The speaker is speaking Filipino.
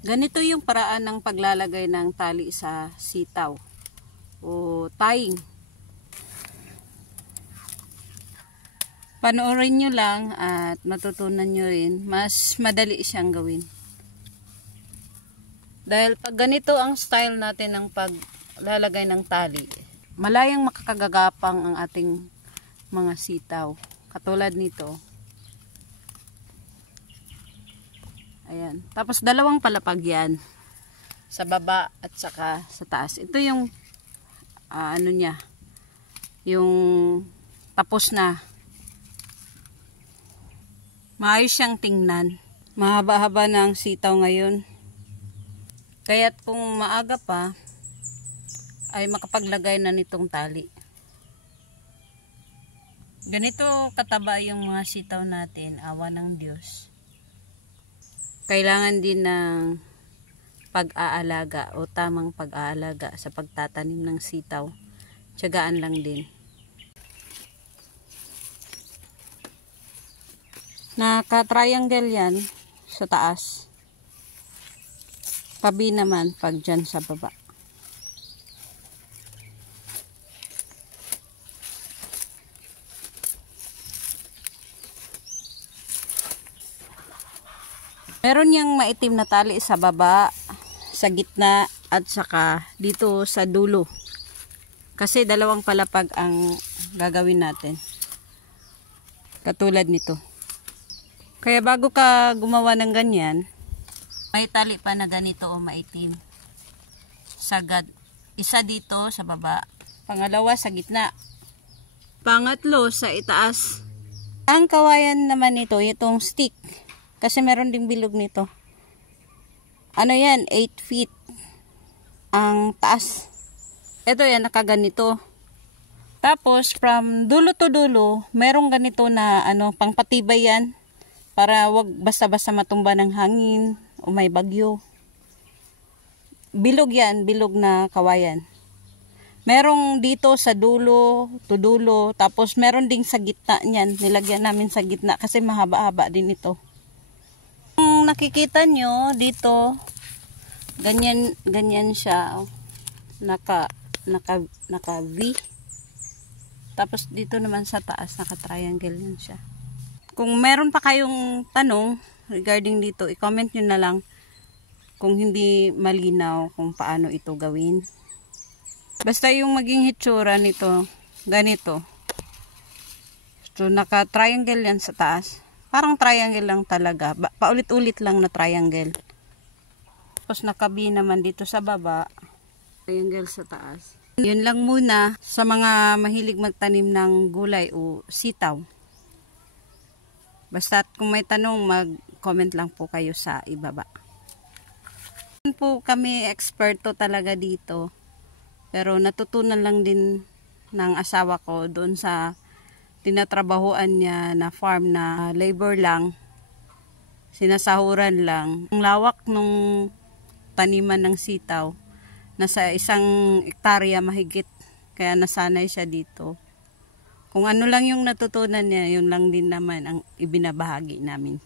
Ganito yung paraan ng paglalagay ng tali sa sitaw o tying. Panoorin nyo lang at matutunan nyo rin, mas madali siyang gawin. Dahil pag ganito ang style natin ng paglalagay ng tali, malayang makakagagapang ang ating mga sitaw. Katulad nito. Ayan. Tapos dalawang palapag yan. Sa baba at saka sa taas. Ito yung ano niya. Yung tapos na. Maayos siyang tingnan. Mahaba-haba na ang sitaw ngayon. Kaya't kung maaga pa, ay makapaglagay na nitong tali. Ganito kataba yung mga sitaw natin, awa ng Diyos. Kailangan din ng pag-aalaga o tamang pag-aalaga sa pagtatanim ng sitaw. Tiyagaan lang din. Naka-triangle yan sa taas. Tabi naman pag dyan sa baba. Meron yang maitim na tali sa baba, sa gitna at saka dito sa dulo. Kasi dalawang palapag ang gagawin natin. Katulad nito. Kaya bago ka gumawa ng ganyan, may tali pa na ganito o maitim. Sagad. Isa dito sa baba. Pangalawa sa gitna. Pangatlo sa itaas. Ang kawayan naman nito, itong stick. Kasi meron ding bilog nito. Ano yan? 8 feet. Ang taas. Ito yan, nakaganito. Tapos, from dulo to dulo, merong ganito na pangpatibay yan. Para wag basta-basta matumba ng hangin o may bagyo. Bilog yan, bilog na kawayan. Merong dito sa dulo, to dulo, tapos meron ding sa gitna niyan. Nilagyan namin sa gitna kasi mahaba-haba din ito. Kung nakikita nyo dito, ganyan siya. Naka V. Tapos dito naman sa taas, naka-triangle yan siya. Kung meron pa kayong tanong regarding dito, i-comment nyo na lang kung hindi malinaw kung paano ito gawin. Basta yung maging hitsura nito, ganito. So, naka-triangle yan sa taas. Parang triangle lang talaga. Paulit-ulit lang na triangle. Tapos naka-B naman dito sa baba. Triangle sa taas. Yun lang muna sa mga mahilig magtanim ng gulay o sitaw. Basta kung may tanong, mag-comment lang po kayo sa ibaba. Po kami eksperto talaga dito. Pero natutunan lang din ng asawa ko doon sa tinatrabahuan niya na farm na labor lang. Sinasahuran lang. Ang lawak nung taniman ng sitaw, nasa 1 hektarya mahigit. Kaya nasanay siya dito. Kung ano lang yung natutunan niya, yun lang din naman ang ibinabahagi namin.